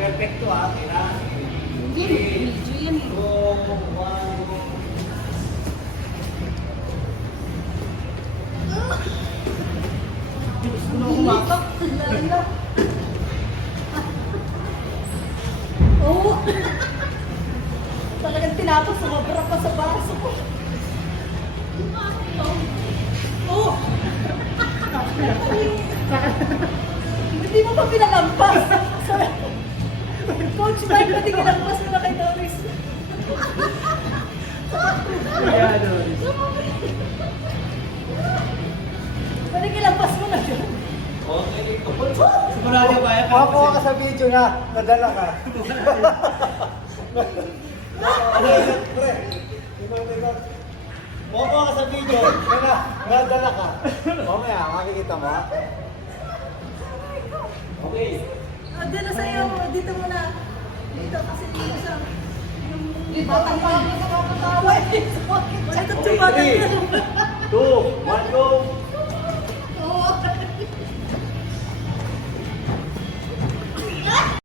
Perfecto ha, tira. Hindi, medyo yan eh. Go, one, go. Gusto mo kumapak? Lalo. Oo. Talagang tinapos, sumabra pa sa baso ko. Oo. Hindi mo pa pinalampas. Coach Mike, pati kinampas mo na kay Doris. Kaya, Doris. Pati kinampas mo na yun. Okay, sigurado ba yan? Makakuha ka sa video na, nadala ka. Pre, makakuha ka sa video, na nadala ka. Mamaya, makikita mo. Okay. Doon na sa'yo, dito muna. Dito kasi dito sa... Yung batang pa ako sa kakatawa eh. Ito Okay, tumagal three. na.